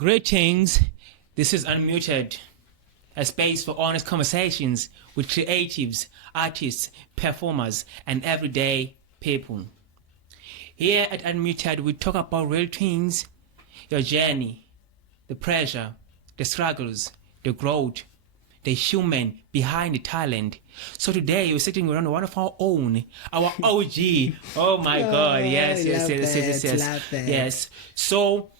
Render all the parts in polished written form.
Greetings, this is Unmuted, a space for honest conversations with creatives, artists, performers, and everyday people. Here at Unmuted, we talk about real things, your journey, the pressure, the struggles, the growth, the human behind the talent. So today we're sitting around one of our own, our OG. Oh my God! Yes. Yes. So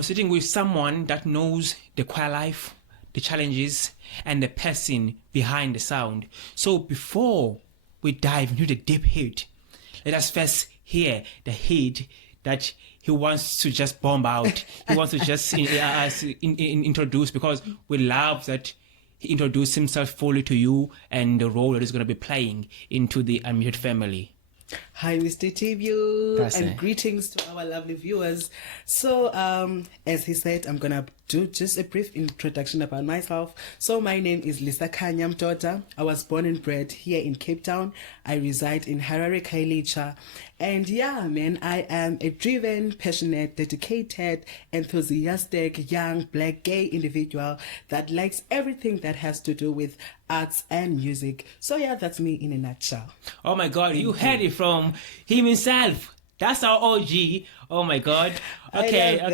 sitting with someone that knows the choir life, the challenges, and the person behind the sound. So before we dive into the deep hit, let us first hear the hit that he wants to just bomb out. He wants to just introduce, because we love that he introduced himself fully to you and the role that he's going to be playing into the Unmuted family. Hi, Mr. Tibule, and greetings to our lovely viewers. So, as he said, I'm gonna do just a brief introduction about myself. So, my name is Lisa Kanyamtota. I was born and bred here in Cape Town. I reside in Harare, Kailicha. And yeah, man, I am a driven, passionate, dedicated, enthusiastic, young, black, gay individual that likes everything that has to do with arts and music. So yeah, that's me in a nutshell. Oh my God, you heard it from him himself. That's our OG. Oh my God. Okay. I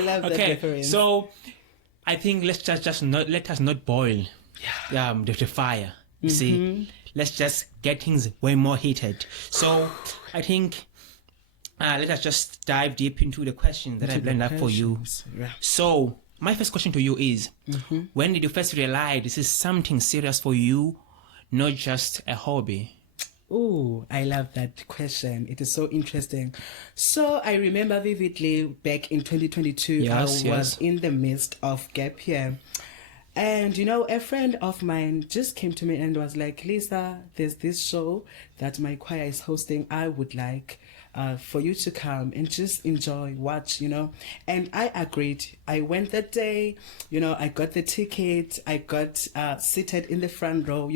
love that reference. So I think let's just not let us not boil the fire. You see, let's just get things way more heated. So I think let us just dive deep into the questions that I've lined up for you. Yeah. So my first question to you is, when did you first realize this is something serious for you, not just a hobby? Oh, I love that question. It is so interesting. So I remember vividly back in 2022, I was in the midst of gap year. And, a friend of mine just came to me and was like, Lisa, there's this show that my choir is hosting. I would like for you to come and just enjoy, watch, And I agreed. I went that day, I got the ticket. I got seated in the front row,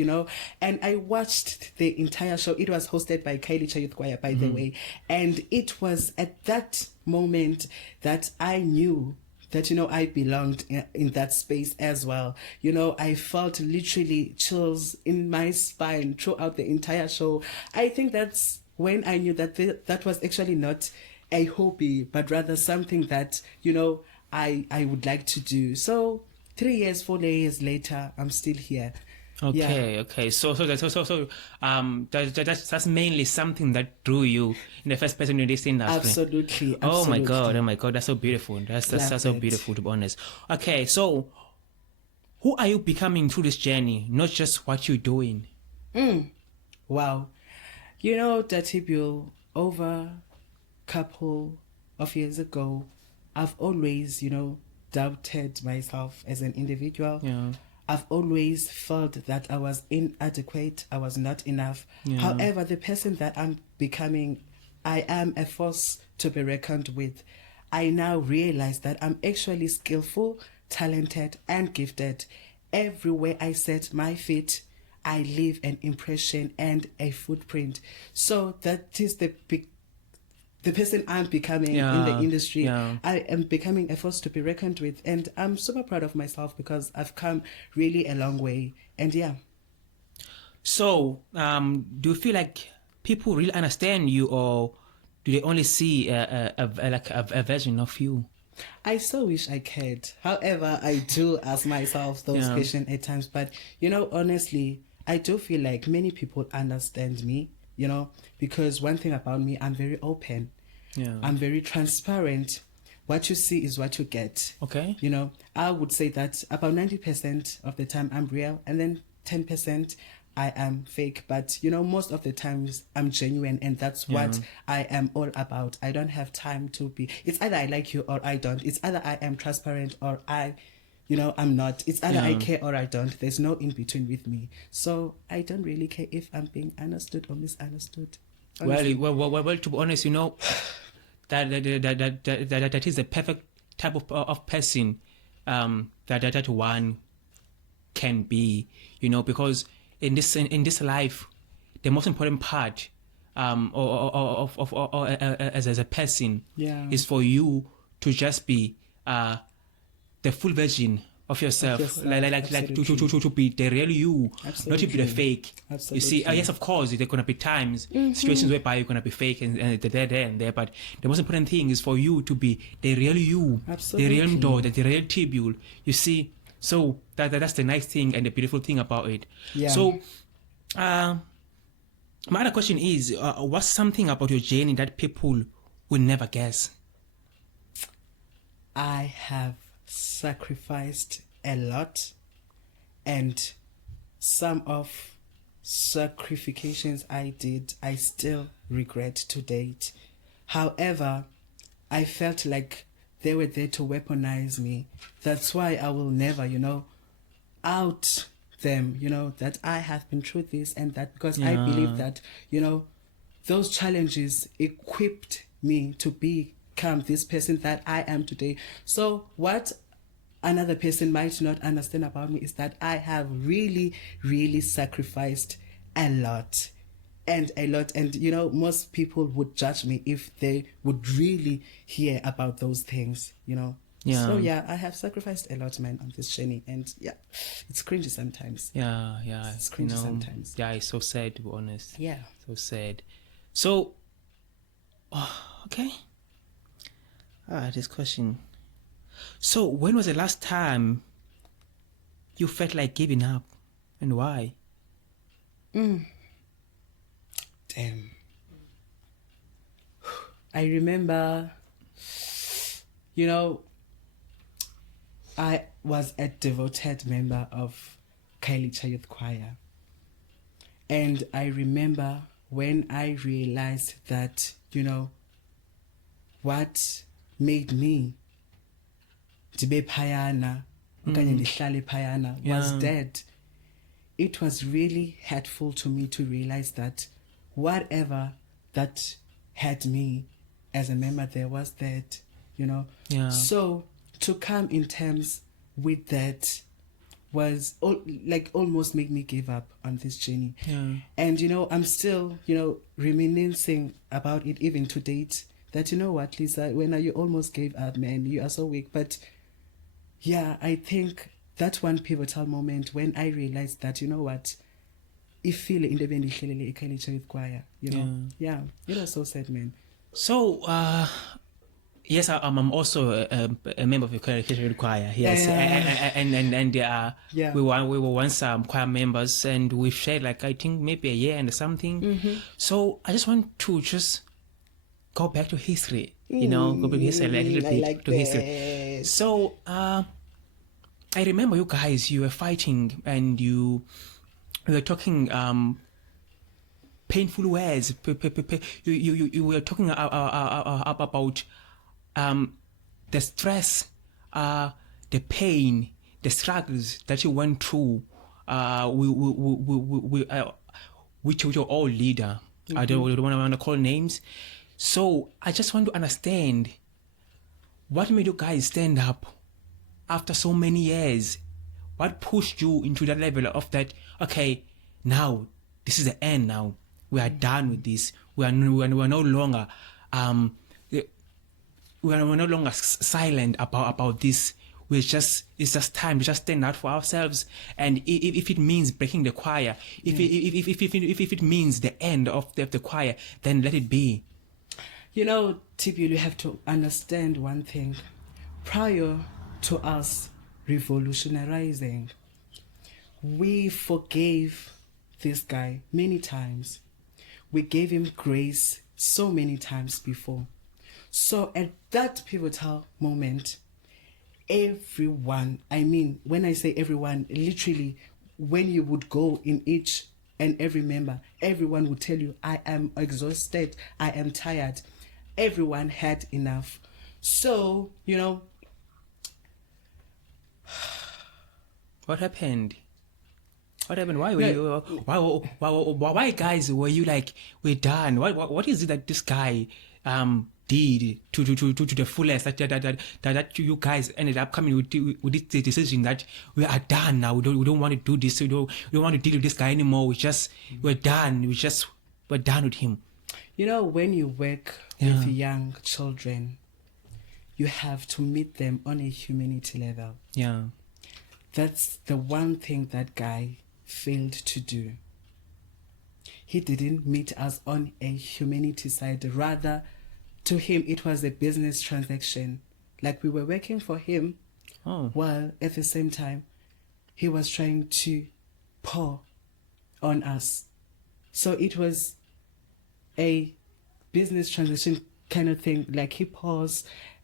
and I watched the entire show. It was hosted by Kailicha Youth Choir, by the way. And it was at that moment that I knew that, I belonged in that space as well. I felt literally chills in my spine throughout the entire show. I think that's when I knew that that was actually not a hobby, but rather something that, I would like to do. So 4 years later, I'm still here. Okay. So that's mainly something that drew you in the first place in this industry. Absolutely. Oh my God, that's so beautiful. That's so beautiful, to be honest. Okay, so who are you becoming through this journey? Not just what you're doing. Wow. Datibule, over a couple of years ago, I've always, doubted myself as an individual. Yeah. I've always felt that I was inadequate, I was not enough. Yeah. However, the person that I'm becoming, I am a force to be reckoned with. I now realize that I'm actually skillful, talented, and gifted. Everywhere I set my feet, I leave an impression and a footprint. So that is the person I'm becoming in the industry. Yeah. I am becoming a force to be reckoned with, and I'm super proud of myself because I've come really a long way. And yeah. So, do you feel like people really understand you, or do they only see a version of you? I so wish I could. However, I do ask myself those questions at times. But, honestly, I do feel like many people understand me, because one thing about me, I'm very open. Yeah. I'm very transparent. What you see is what you get. Okay. I would say that about 90% of the time I'm real, and then 10% I am fake. But, most of the times I'm genuine, and that's what I am all about. I don't have time to be. It's either I like you or I don't. It's either I am transparent or I'm not. It's either I care or I don't. There's no in between with me. So I don't really care if I'm being understood or misunderstood. Honestly. Well, to be honest, that is the perfect type of person that one can be, because in this life, the most important part as a person Yeah. is for you to just be the full version of yourself, like to be the real you, not to be the fake. Absolutely. You see, yes, of course, there are gonna be times, situations whereby you're gonna be fake and there and there. But the most important thing is for you to be the real you, Absolutely. the real Ndo, the real Tibule. You see, so that's the nice thing and the beautiful thing about it. Yeah. So, my other question is, what's something about your journey that people will never guess? I have sacrificed a lot, and some of sacrifications I did, I still regret to date. However, I felt like they were there to weaponize me. That's why I will never, out them, that I have been through this and that, because I believe that, those challenges equipped me to become this person that I am today. So what another person might not understand about me is that I have really, really sacrificed a lot. And most people would judge me if they would really hear about those things, Yeah. So I have sacrificed a lot, man, on this journey, and it's cringy sometimes. Yeah. It's cringy sometimes. Yeah, it's so sad, to be honest. Yeah. So sad. So, okay. This question. So, when was the last time you felt like giving up, and why? Damn. I remember, I was a devoted member of Kailicha Youth Choir. And I remember when I realized that, what made me ndibe phayana okanye ndihlale phayana was dead. It was really hurtful to me to realize that whatever that had me as a member there was dead, Yeah. So to come in terms with that was almost made me give up on this journey. Yeah. And I'm still reminiscing about it even to date, that what, Lisa, when you almost gave up, man, you are so weak. But I think that one pivotal moment when I realized that, what, if feel in the bendihlelele eKhayelitsha Youth Choir, it was so sad, man. So, yes, I'm also a member of the Youth Choir. Yes, and we were once choir members, and we've shared I think maybe a year and something. So I just want to go back to history. Go back to history a little bit to history. So I remember you guys, you were fighting and you were talking painful words. You were talking about the stress, the pain, the struggles that you went through with your old leader. I don't want to call names. So I just want to understand what made you guys stand up after so many years. What pushed you into that level of that? Okay, now this is the end. Now we are done with this. We are no longer silent about this. It's just time to just stand out for ourselves. And if it means breaking the choir, if it means the end of the choir, then let it be. Tibule, you have to understand one thing. Prior to us revolutionizing, we forgave this guy many times. We gave him grace so many times before. So at that pivotal moment, everyone, when I say everyone, literally, when you would go in each and every member, everyone would tell you, I am exhausted, I am tired. Everyone had enough. So, What happened? Why were you? Why guys were you we're done? What is it that this guy did to the fullest that you guys ended up coming with this decision that we are done now? We don't want to do this. We don't want to deal with this guy anymore. We're done. We're done with him. You know, when you work with young children, you have to meet them on a humanity level. Yeah. That's the one thing that guy failed to do. He didn't meet us on a humanity side. Rather, to him, it was a business transaction. Like we were working for him, while at the same time, he was trying to pour on us. So it was a business transaction kind of thing. Like he pours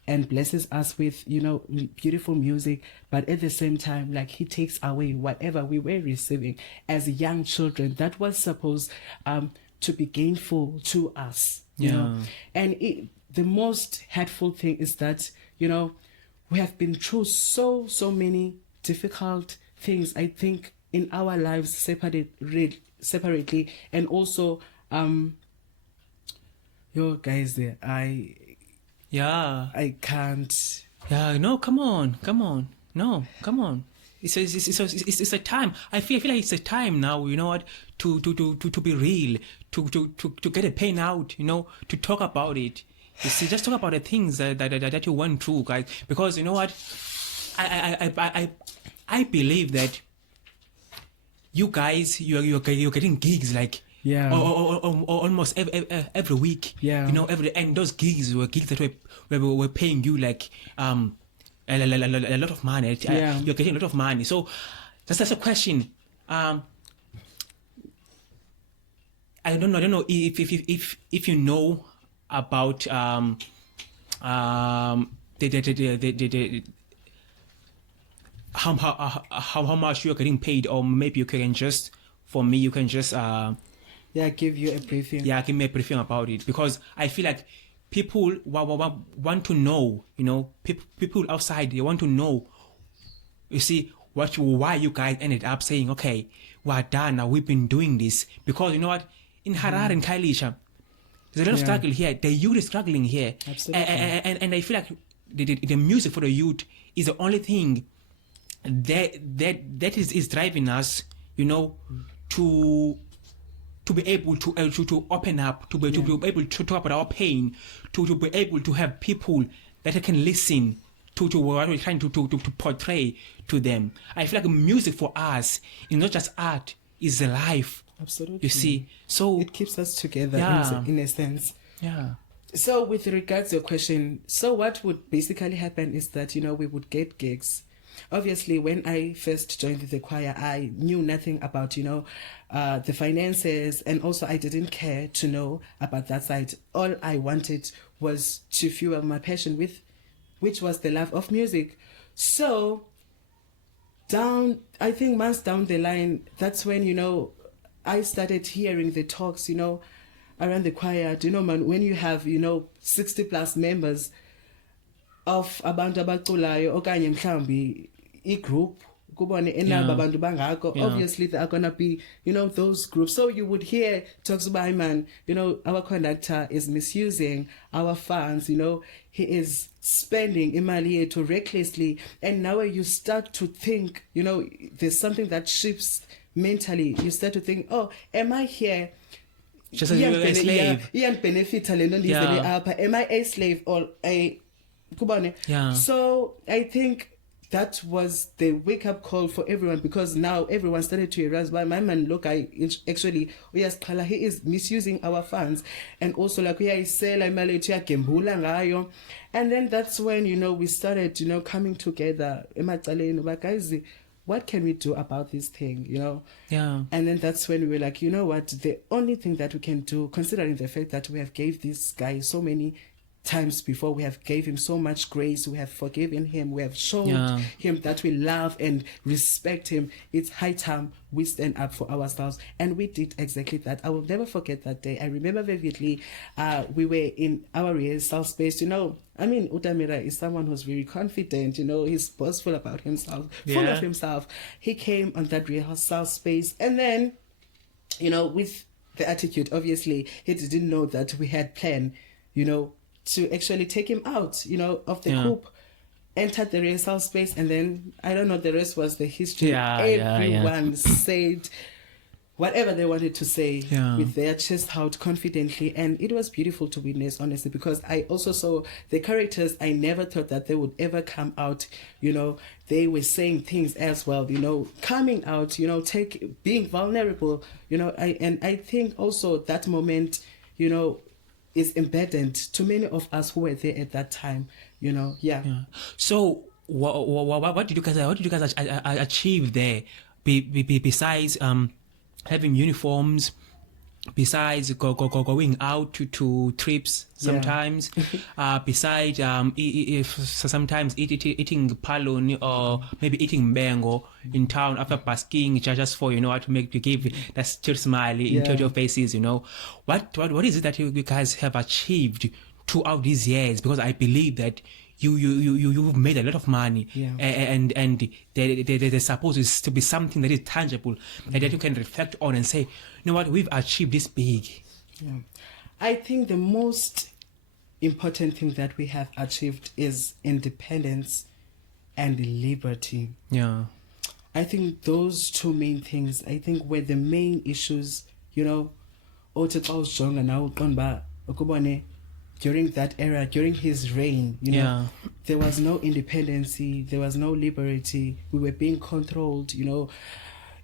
and blesses us with, you know, beautiful music, but at the same time, like he takes away whatever we were receiving as young children that was supposed to be gainful to us, you know. And the most hurtful thing is that, you know, we have been through so many difficult things, I think, in our lives separately, and also guys there, I can't. Yeah, no, come on. No, come on. It's a time. I feel like it's a time now, you know what, to be real, to get a pain out, you know, to talk about it. You see, just talk about the things that you went through, guys. Because you know what, I believe that you guys, you're getting gigs like almost every week. You know, and those gigs were gigs that were paying you like a lot of money. You're getting a lot of money. So that's a question. I don't know if you know about the how much you're getting paid, or maybe you can just, for me, you can just give you a briefing. Give me a briefing about it, because I feel like people want to know, you know, people outside, they want to know, you see, why you guys ended up saying, okay, we're done now, we've been doing this. Because you know what, in Harare and Kailisha, there's a lot of struggle here. The youth is struggling here. Absolutely. And I feel like the music for the youth is the only thing that is driving us, you know, to be able to open up, to be able to talk about our pain, to be able to have people that can listen to what we're trying to portray to them. I feel like music for us is not just art, it's a life. Absolutely. You see, so it keeps us together in a sense. Yeah. So with regards to your question, so what would basically happen is that, you know, we would get gigs. Obviously, when I first joined the choir, I knew nothing about, you know, the finances, and also I didn't care to know about that side. All I wanted was to fuel my passion with, which was the love of music. So I think months down the line, that's when, you know, I started hearing the talks, you know, around the choir. Do you know, man, when you have, you know, 60 plus members of abantu abaculayo okanye mhlambi group kubone enaba abantu bangako, obviously there are gonna be, you know, those groups. So you would hear talks about, man, you know, our conductor is misusing our funds, you know, he is spending imali yethu recklessly. And now you start to think, you know, there's something that shifts mentally. You start to think, oh, am I here just as a slave? Am I a slave or a kubane? So I think that was the wake-up call for everyone, because now everyone started to realize, my man, look, he is misusing our funds, and also like and then that's when, you know, we started, you know, coming together, guys, what can we do about this thing, you know? And then that's when we were like, you know what, the only thing that we can do, considering the fact that we have gave this guy so many times before, we have gave him so much grace, we have forgiven him, we have shown him that we love and respect him, it's high time we stand up for ourselves. And we did exactly that. I will never forget that day. I remember vividly, we were in our rehearsal space, you know. I mean, Utamira is someone who's very confident, you know, he's boastful about himself, full of himself. He came on that rehearsal space, and then, you know, with the attitude, obviously, he didn't know that we had planned, you know, to actually take him out, you know, of the coop, entered the rehearsal space, and then, I don't know, the rest was the history. Everyone said whatever they wanted to say Yeah. with their chest out confidently. And it was beautiful to witness, honestly, because I also saw the characters. I never thought that they would ever come out. They were saying things as well, coming out, being vulnerable, I think also that moment, is embedded to many of us who were there at that time, yeah. So what did you guys achieve there, besides having uniforms, besides going out to trips sometimes, besides if sometimes eating paloni or maybe eating mango in town after basking, just for to give that still smile into your faces. What is it that you guys have achieved throughout these years? Because I believe that you've made a lot of money, and there's supposed to be something that is tangible and that you can reflect on and say, what, we've achieved this big. I think the most important thing that we have achieved is independence and liberty. I think those two main things, were the main issues. During that era, during his reign, there was no independency, there was no liberty. We were being controlled,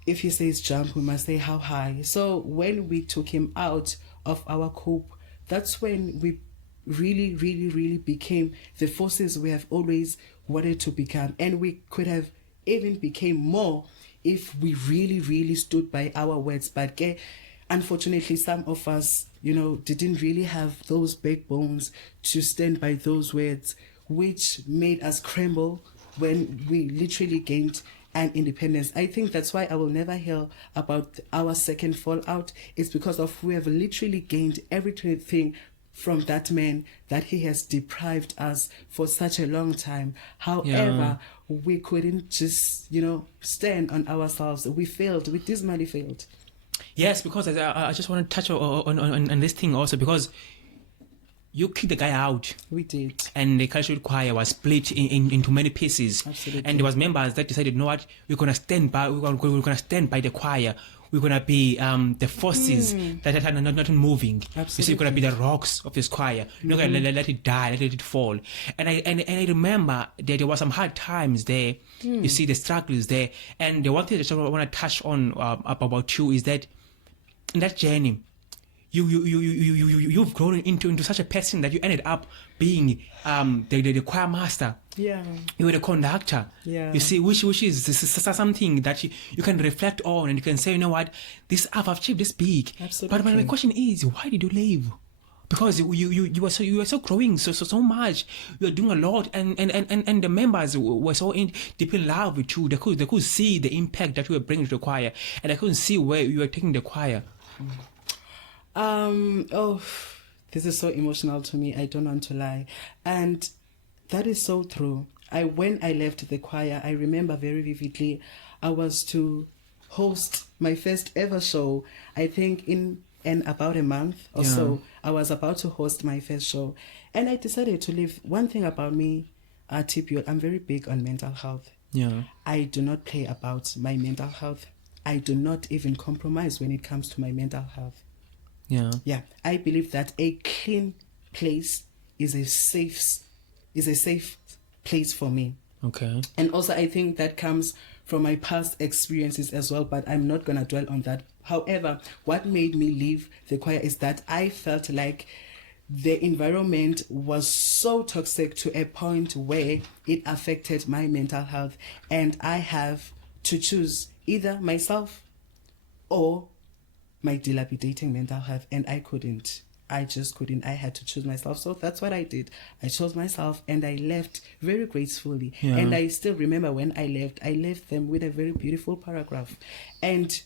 If he says jump, we must say how high. So when we took him out of our coop, that's when we really, really, really became the forces we have always wanted to become. And we could have even became more if we really, really stood by our words. But unfortunately, some of us, didn't really have those backbones to stand by those words, which made us crumble when we literally gained an independence. I think that's why I will never hear about our second fallout. It's because of we have literally gained everything from that man that he has deprived us for such a long time. However, we couldn't just, stand on ourselves. We failed. We dismally failed. Yes, because I just want to touch on this thing also, because you kicked the guy out. We did. And the cultural choir was split into many pieces. Absolutely. And there was members that decided, we're gonna stand by the choir. We're gonna be the forces that are not moving. Absolutely. You see, we're gonna be the rocks of this choir. You're not gonna let it die, let it fall. And I remember that there were some hard times there. You see the struggles there. And the one thing that I want to touch on about you is that in that journey, you've grown into such a person that you ended up being the choir master. Yeah. You were the conductor. Yeah. You see, which is something that you can reflect on, and you can say, I've achieved this big. Absolutely. But my question is, why did you leave? Because you were so growing so much. You were doing a lot, and the members were so deep in love with you. They could see the impact that you were bringing to the choir, and they couldn't see where you were taking the choir. This is so emotional to me. I don't want to lie, and that is so true. When I left the choir, I remember very vividly. I was to host my first ever show. I think in about a month or so, I was about to host my first show, and I decided to leave. One thing about me, Tibule, I'm very big on mental health. I do not play about my mental health. I do not even compromise when it comes to my mental health. I believe that a clean place is a safe place for me. Okay. And also I think that comes from my past experiences as well, but I'm not going to dwell on that. However, what made me leave the choir is that I felt like the environment was so toxic to a point where it affected my mental health, and I have to choose either myself or my dilapidating mental health, and I just couldn't. I had to choose myself. So that's what I did. I chose myself, and I left very gracefully. And I still remember when I left them with a very beautiful paragraph. And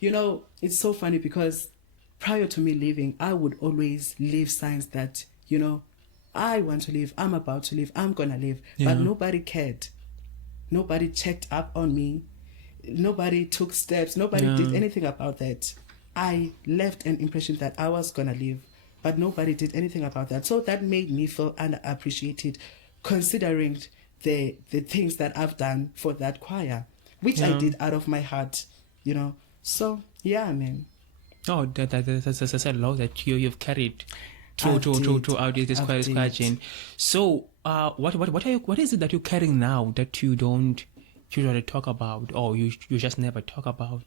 it's so funny because prior to me leaving, I would always leave signs that I want to leave, I'm about to leave, I'm gonna leave. But nobody cared. Nobody checked up on me. Nobody took steps. Nobody did anything about that. I left an impression that I was gonna leave, but nobody did anything about that. So that made me feel unappreciated, considering the things that I've done for that choir, which I did out of my heart, So Yeah, man. Oh, that's a lot that you've carried throughout this question. So, what is it that you're carrying now that you don't usually talk about, or you just never talk about?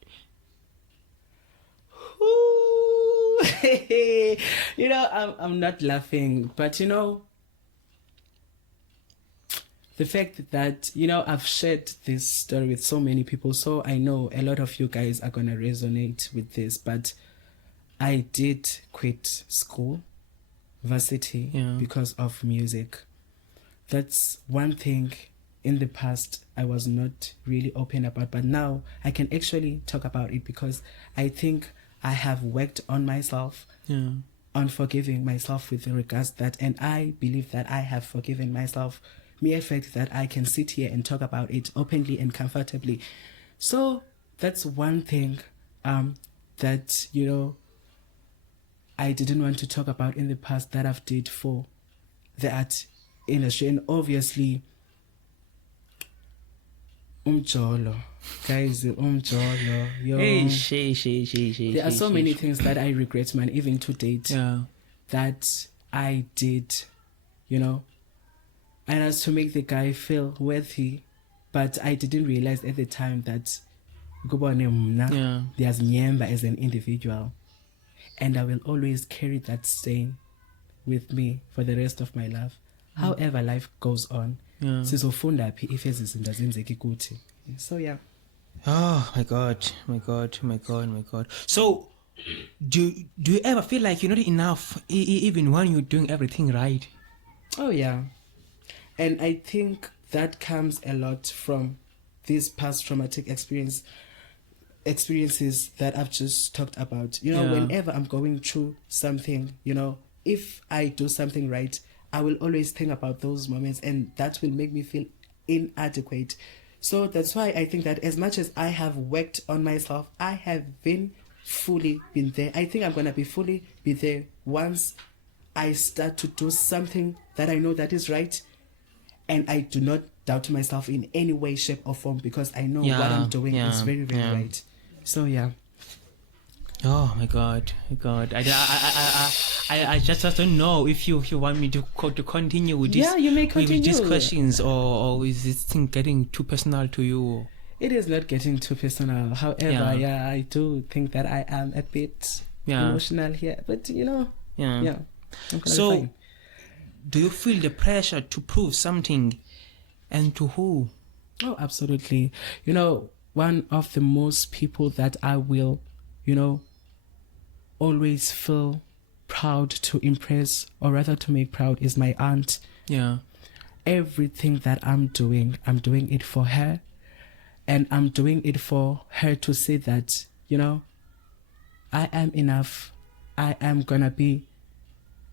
You know, I'm not laughing, but you know, the fact that, you know, I've shared this story with so many people, so I know a lot of you guys are gonna resonate with this, but I did quit school, varsity, because of music. That's one thing in the past I was not really open about, but now I can actually talk about it because I think I have worked on myself, on forgiving myself with regards to that, and I believe that I have forgiven myself. Mere fact that I can sit here and talk about it openly and comfortably. So that's one thing that, you know, I didn't want to talk about in the past that I've did for the art industry. And obviously, guys, yo. Hey, there are so many things that I regret, man, even to date, that I did, you know. And as to make the guy feel worthy, but I didn't realize at the time that there's Nyemba as an individual, and I will always carry that stain with me for the rest of my life. However life goes on, sizofunda phi if ezizinto zenzeka ukuthi. So yeah. Oh my god. So do you ever feel like you're not enough even when you're doing everything right? Oh yeah. And I think that comes a lot from these past traumatic experiences that I've just talked about. You know, whenever I'm going through something, you know, if I do something right, I will always think about those moments, and that will make me feel inadequate. So that's why I think that as much as I have worked on myself, I have fully been there. I think I'm going to fully be there once I start to do something that I know that is right. And I do not doubt myself in any way, shape, or form, because I know what I'm doing is very, very right. So yeah. Oh my god! I just don't know if you want me to continue with this. Yeah, you may continue with these questions, or is this thing getting too personal to you? It is not getting too personal. However, I do think that I am a bit emotional here, but you know, I'm so. Fine. Do you feel the pressure to prove something, and to who? Oh, absolutely. You know, one of the most people that I will, you know, always feel proud to impress, or rather to make proud, is my aunt. Yeah. Everything that I'm doing it for her, and I'm doing it for her to say that, you know, I am enough. I am gonna be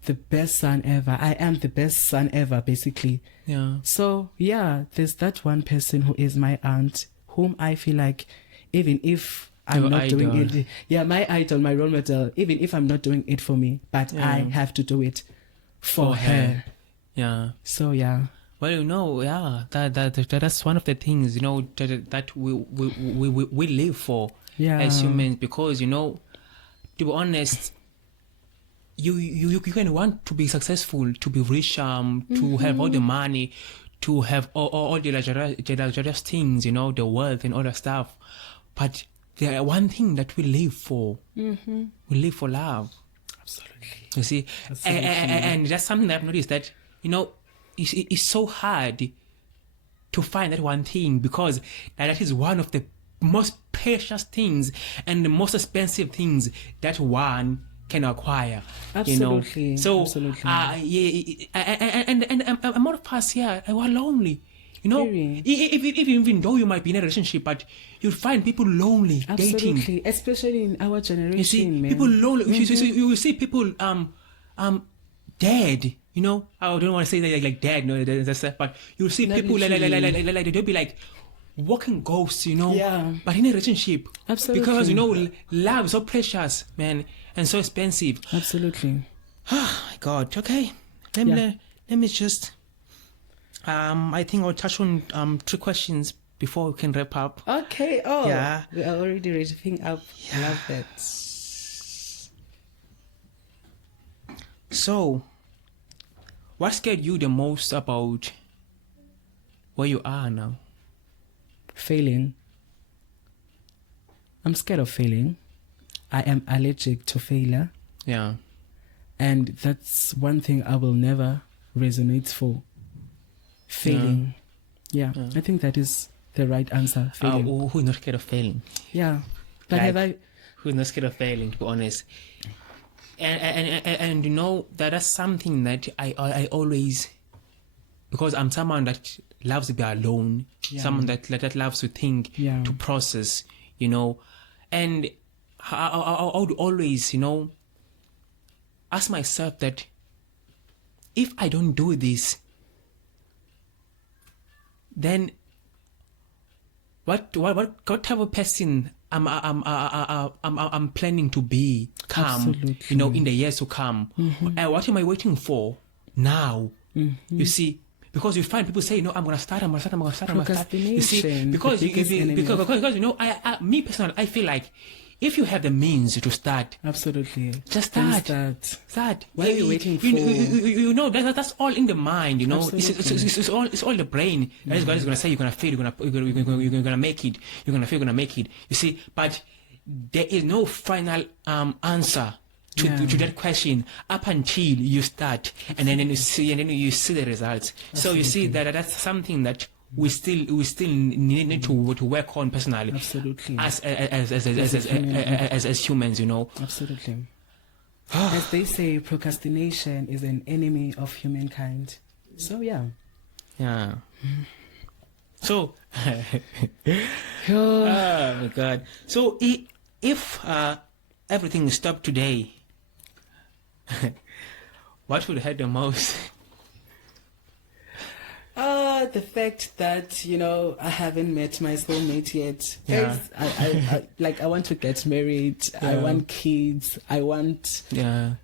the best son ever. I am the best son ever, basically. Yeah. So yeah, there's that one person who is my aunt, whom I feel like, even if I'm not doing it, my idol, my role model, even if I'm not doing it for me, but I have to do it for her. Yeah. So yeah. Well, you know, that's one of the things, you know, that we live for as humans, because, you know, to be honest, you can want to be successful, to be rich, to have all the money, to have all the luxurious things, you know, the wealth and all that stuff. But there one thing that we live for. We live for love. Absolutely. You see, and that's something that I've noticed, that, you know, it's so hard to find that one thing, because that is one of the most precious things and the most expensive things that one can acquire. Absolutely. You know? So absolutely. And a lot of us here are lonely. You know, even though you might be in a relationship, but you'll find people lonely dating. Especially in our generation. You see, man. people lonely. You will see people dead. You know, I don't want to say that like dead, no, that's stuff, but you'll see people like they'll be like walking ghosts, you know. Yeah. But in a relationship, absolutely, because, you know, love is so precious, man, and so expensive. Absolutely. Oh my God. Okay. Let me just. I think I'll touch on 3 questions before we can wrap up. Okay. Oh, Yeah. we are already wrapping up. Yeah. Love that. So, what scared you the most about where you are now? Failing. I'm scared of failing. I am allergic to failure. Yeah. And that's one thing I will never resonate for. Failing. Yeah. I think that is the right answer. Failing. Who's not scared of failing? Yeah. But Like, have I... Who's not scared of failing, to be honest? And you know, that's something that I always, because I'm someone that loves to be alone, someone that loves to think, to process, you know, and I would always, you know, ask myself that if I don't do this, then what type of person I'm planning to become, you know, in the years to come. And what am I waiting for now? You see, because you find people say, you know, I'm gonna start. You see, because you know, me personally, I feel like if you have the means to start, absolutely, just start. Start. What are you waiting for? You know, that's all in the mind. You know, it's all the brain. That is gonna say you're gonna fail. You're gonna make it. You're gonna fail. You're gonna make it. You see, but there is no final answer to that question up until you start, and then you see the results. Absolutely. So you see that's something that we still need to work on personally. Absolutely. As humans, you know. Absolutely. As they say, procrastination is an enemy of humankind. So yeah. Yeah. So oh my God. So if everything stopped today, what would hurt the most? The fact that, you know, I haven't met my soulmate yet. Yeah. I want to get married. I want kids. I want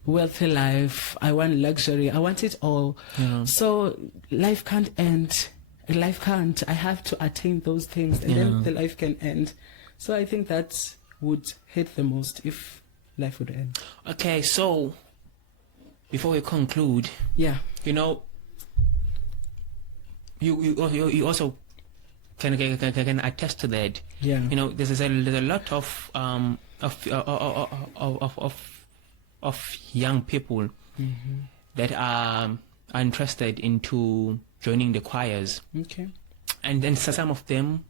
wealthy life. I want luxury. I want it all. Yeah. So life can't end. Life can't. I have to attain those things, and then the life can end. So I think that would hurt the most if life would end. Okay, so before we conclude, you know, you also can attest to that. Yeah. You know, there's a lot of young people that are interested into joining the choirs. Okay. And then some of them,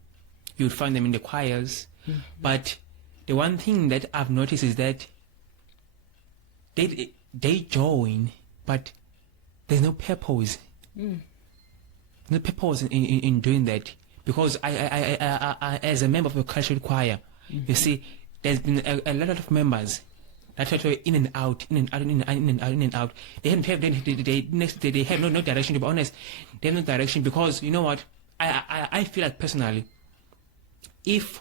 you would find them in the choirs. But the one thing that I've noticed is that they join, but there's no purpose. No purpose in doing that, because I as a member of the cultural choir, you see, there's been a lot of members that are in and out. They have no direction. To be honest, they have no direction, because you know what, I feel like personally, if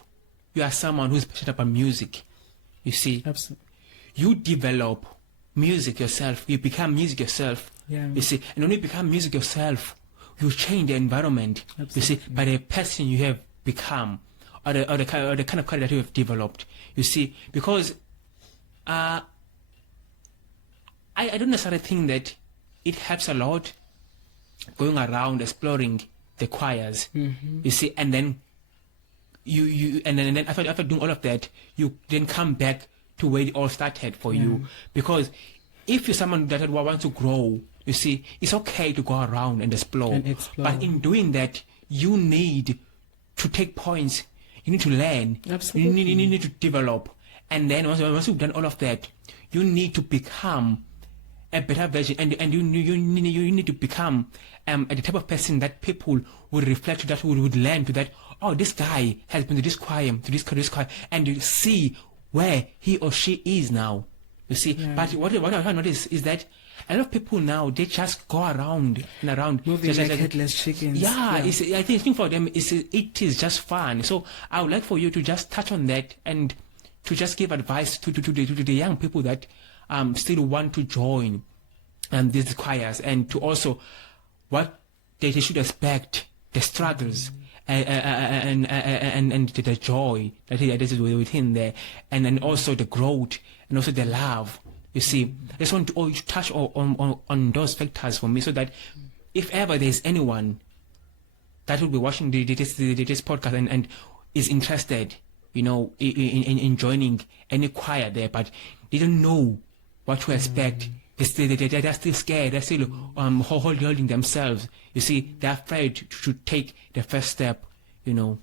you are someone who's passionate about music, you see, absolutely, you develop music yourself. You become music yourself. Yeah. You see, and when you become music yourself, you change the environment. Absolutely. You see, by the person you have become, or the kind of character that you have developed. You see, because I don't necessarily think that it helps a lot going around exploring the choirs. You see, and then and then after doing all of that, you then come back to where it all started for you. Because if you're someone that wants to grow, you see, it's okay to go around and explore. But in doing that, you need to take points. You need to learn. Absolutely. You need to develop. And then once you've done all of that, you need to become a better version. And you need to become the type of person that people would reflect to, that would learn to, that, oh, this guy has been to this choir, and you see where he or she is now. You see, but what I notice is that a lot of people now, they just go around and around, moving like headless chickens. I think for them it is just fun. So I would like for you to just touch on that, and to just give advice to the young people that still want to join these choirs, and to also what they should expect, the struggles, and the joy that is within there, and also the growth and also the love. You see, I just want to touch on those factors for me, so that if ever there's anyone that will be watching this podcast and is interested, you know, in joining any choir there, but they don't know what to expect. They're still scared. They're still holding themselves. You see, they're afraid to take the first step, you know.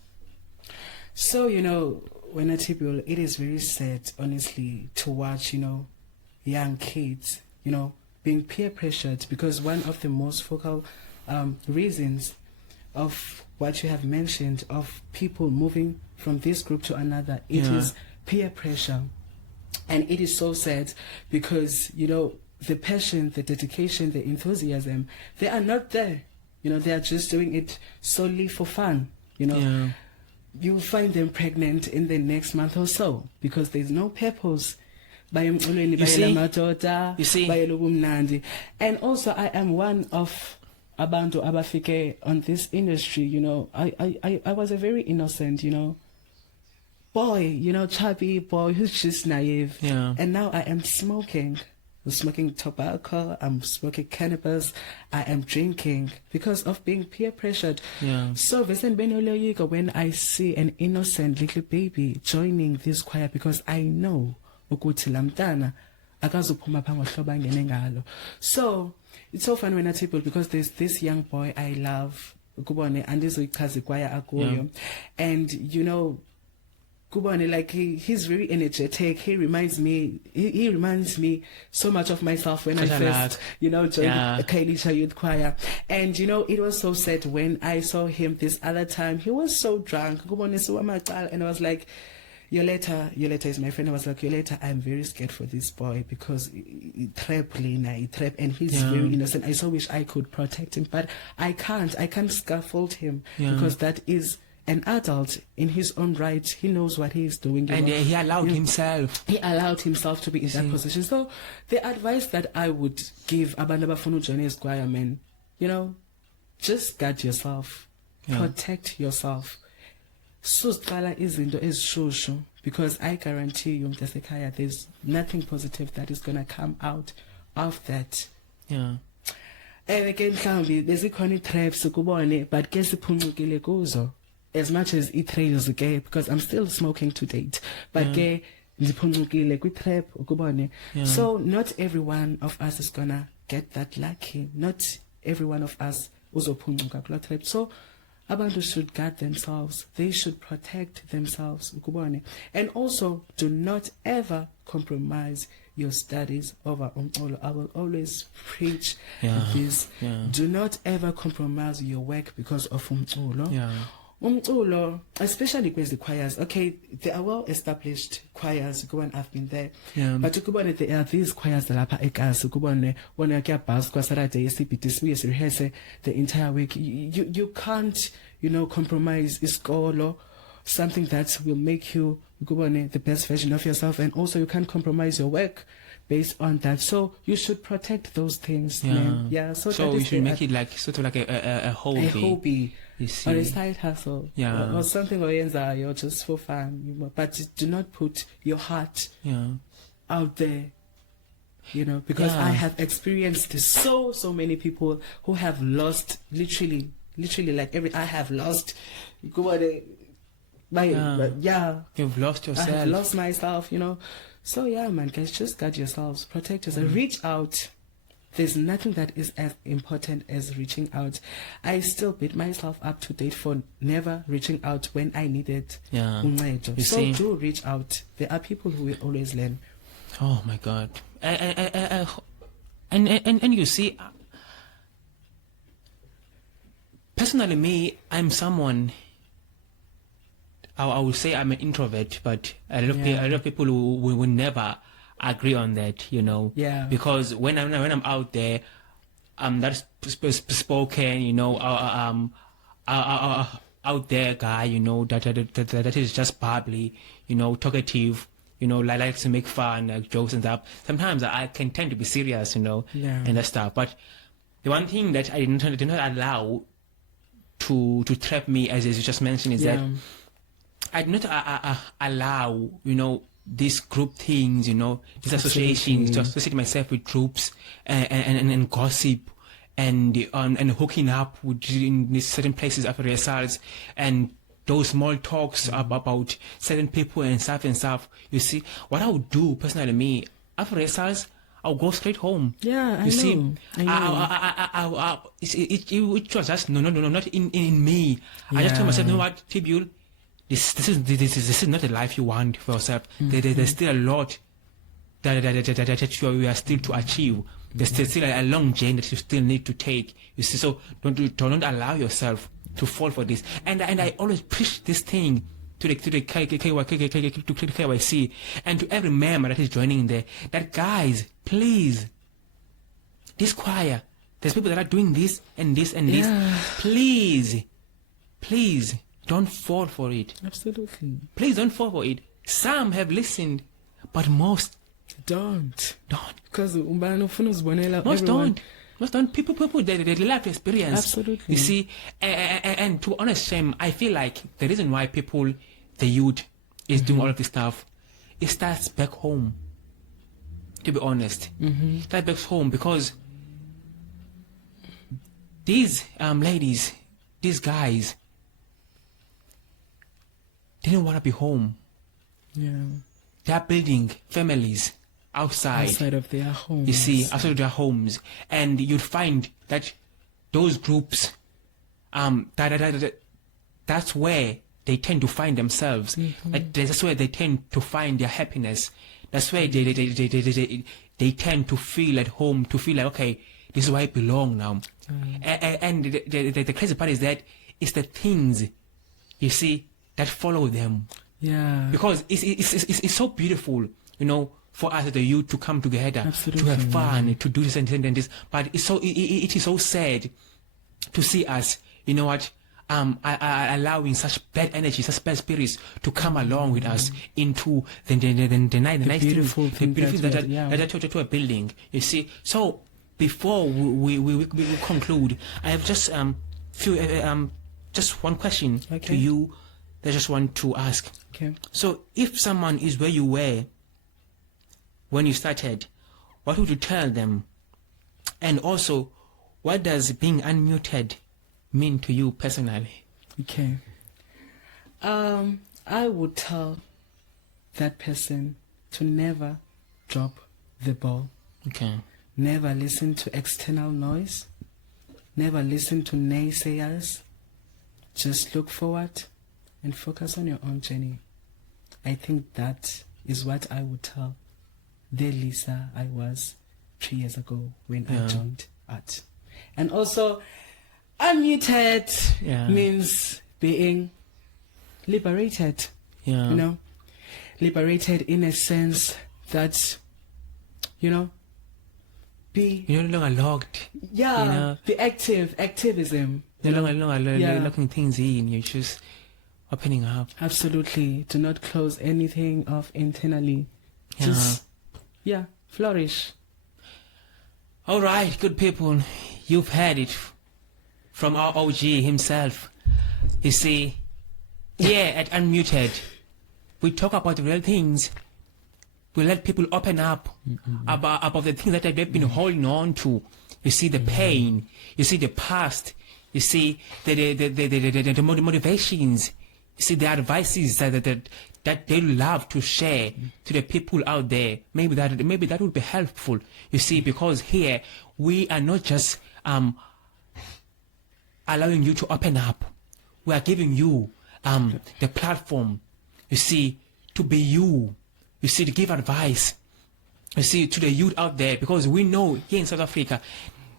So, you know, when I Tibule, it is very sad, honestly, to watch, you know, young kids, you know, being peer pressured, because one of the most focal reasons of what you have mentioned of people moving from this group to another, it is peer pressure. And it is so sad because, you know, the passion, the dedication, the enthusiasm, they are not there. You know, they are just doing it solely for fun. You know, you'll find them pregnant in the next month or so because there's no purpose. You see? And also, I am one of abantu abafike on this industry. You know, I was a very innocent, you know, boy, you know, chubby boy who's just naive. And now I am smoking. I'm smoking tobacco, I'm smoking cannabis, I am drinking because of being peer pressured. So when I see an innocent little baby joining this choir, because I know so it's so fun when I tell because there's this young boy I love, and you know, like he's very energetic. He reminds me so much of myself when I first, you know, joined the Kailisha Youth Choir. And you know, it was so sad when I saw him this other time. He was so drunk. And I was like, Yoleta is my friend. I was like, Yoleta, I'm very scared for this boy because he trap, and he's very innocent. I so wish I could protect him, but I can't. I can't scaffold him because that is an adult in his own right. He knows what he is doing. And he allowed himself. He allowed himself to be in that position. So the advice that I would give Abanaba Funu Johnny's choir, man, you know, just guard yourself. Protect yourself. Susqala izinto ezishushu, because I guarantee you, Mtasekhaya, there's nothing positive that is gonna come out of that. And again, there's a traps but guess kuzo. As much as it trails gay, because I'm still smoking to date, but gay so not every one of us is gonna get that lucky. Not every one of us uzopunguka. So abantu should guard themselves. They should protect themselves. And also, do not ever compromise your studies over umculo. I will always preach this. Do not ever compromise your work because of umculo. Umculo, especially with the choirs, okay, they are well established choirs. I've been there, but there are these choirs that are ekas. When I get past Saturday, we rehearse the entire week. You can't, you know, compromise iskolo, something that will make you the best version of yourself, and also you can't compromise your work based on that. So you should protect those things. So you should make it like sort of like a hobby. A hobby. You see. Or a side hustle. Or something you're just for fun. But do not put your heart out there. You know, because I have experienced so many people who have lost literally like I have lost you've lost yourself. I have lost myself, you know. So man, guys, just guard yourselves, protect yourself, reach out. There's nothing that is as important as reaching out. I still beat myself up to date for never reaching out when I needed so do reach out. There are people who will always learn. Oh my God. And you see, personally me, I'm someone, I would say I'm an introvert, but a lot of people will never agree on that, you know. Because when I'm out there, that's spoken, you know, out there guy, you know, that is just bubbly, you know, talkative, you know, likes to make fun, like jokes and stuff. Sometimes I can tend to be serious, you know, and that stuff. But the one thing that I did not allow to trap me, as you just mentioned, is that I do not allow, these group things, these associations, to associate myself with groups and gossip and hooking up with in these certain places after rehearsals and those small talks about certain people and stuff. You see, what I would do personally, me after rehearsals, I'll go straight home. Yeah, I know. It was just no, not in me. Yeah. I just told myself, you know what, Tibule, this is not the life you want for yourself. There's still a lot that you are still to achieve. There's still a long journey that you still need to take. You see, so don't allow yourself to fall for this. And I always preach this thing to the KYC and to every member that is joining there, that guys, please, this choir, there's people that are doing this and this and this. Please don't fall for it. Absolutely. Please don't fall for it. Some have listened, but most don't. Because most don't. People they love to experience. Absolutely. You see, and to be honest, Shem, I feel like the reason why the youth is doing all of this stuff, it starts back home. To be honest, starts back home, because these ladies, these guys, they don't want to be home. Yeah, they are building families outside of their homes. You see, outside of their homes, and you'd find that those groups, that's where they tend to find themselves. That's where they tend to find their happiness. That's where they tend to feel at home, to feel like, okay, this is where I belong now. And the crazy part is that it's the things, you see, that follow them. Yeah. Because it's so beautiful, for us, the youth, to come together, Absolutely. to have fun, to do this and this. But it is so sad to see us, allowing such bad energy, such bad spirits to come along with us into the nice beautiful things that we're building. You see, so before we conclude, I have just just one question to you that I just want to ask. Okay. So if someone is where you were when you started, what would you tell them? And also, what does being unmuted mean to you personally? Okay. I would tell that person to never drop the ball. Okay. Never listen to external noise. Never listen to naysayers. Just look forward and focus on your own journey. I think that is what I would tell the Lisa I was 3 years ago when I joined art. And also, unmuted means being liberated. Yeah. Liberated in a sense that, be... You're no longer locked. Yeah, be activism. You're no longer locking things in. You're just opening up. Absolutely. Do not close anything off internally. Just, flourish. All right, good people. You've heard it from our OG himself. You see, here at Unmuted, we talk about the real things. We let people open up about the things that they've been holding on to. You see the pain. You see the past. You see the motivations. You see the advices that they love to share to the people out there. Maybe that would be helpful. You see, because here we are not just allowing you to open up. We are giving you the platform. You see, to be you. You see, to give advice. You see, to the youth out there, because we know here in South Africa,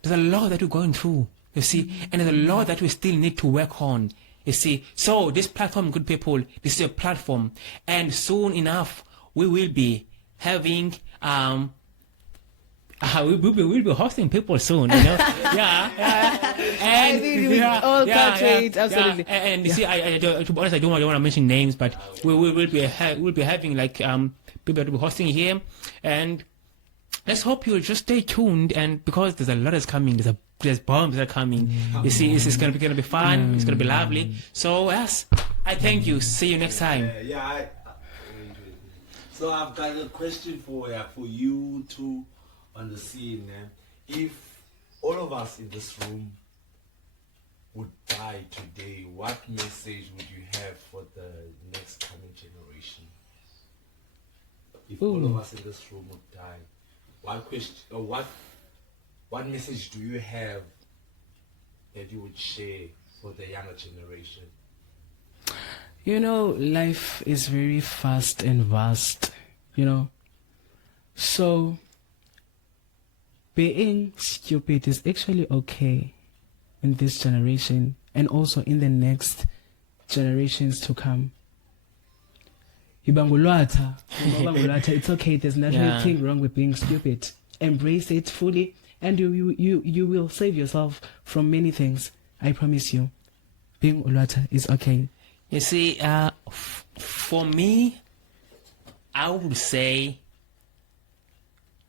there's a lot that we're going through. You see, and there's a lot that we still need to work on. You see, so this platform, good people, this is a platform, and soon enough we will be having we'll be hosting people soon, and absolutely. And you see, to be honest, I don't want to mention names, but we'll be having like people that will be hosting here, and let's hope you'll just stay tuned, and because there's a lot that's coming, there's there's bombs that are coming. You see, it's gonna be fun. It's gonna be lovely. So yes, I thank you. See you next time. Wait. So I've got a question for you two on the scene. If all of us in this room would die today, what message would you have for the next coming generation? If all of us in this room would die, what question or what message do you have that you would share for the younger generation? You know, life is very fast and vast, you know. So, being stupid is actually okay in this generation and also in the next generations to come. It's okay, there's nothing wrong with being stupid. Embrace it fully and you will save yourself from many things. I promise you. Being ulwata is okay. You see, for me, I would say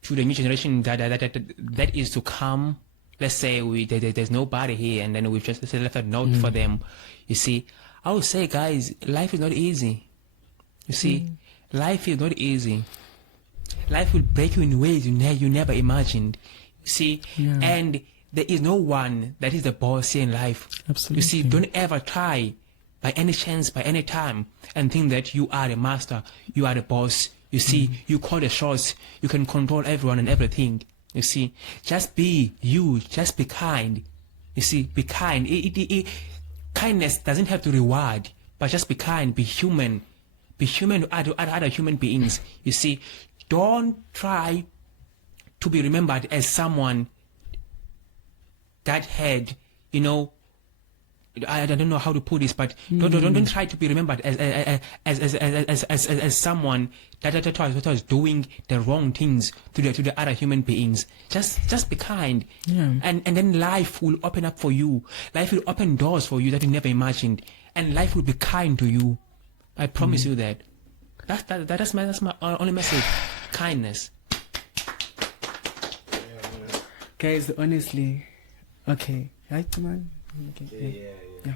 to the new generation that is to come, let's say there's nobody here and then we've just left a note for them. You see, I would say, guys, life is not easy. You see, life is not easy. Life will break you in ways you never imagined. You see, and there is no one that is the boss here in life. Absolutely. You see, don't ever try by any chance, by any time, and think that you are the master, you are the boss. You see, you call the shots, you can control everyone and everything. You see, just be you, just be kind. You see, be kind. Kindness doesn't have to reward, but just be kind, be human. Be human to other human beings. You see, don't try to be remembered as someone that had, you know, I don't know how to put this, but don't try to be remembered as someone that was doing the wrong things to the other human beings. Just be kind, and then life will open up for you. Life will open doors for you that you never imagined, and life will be kind to you. I promise you that. That's my only message. Kindness. Guys, honestly, okay. Right, man? Okay. Yeah.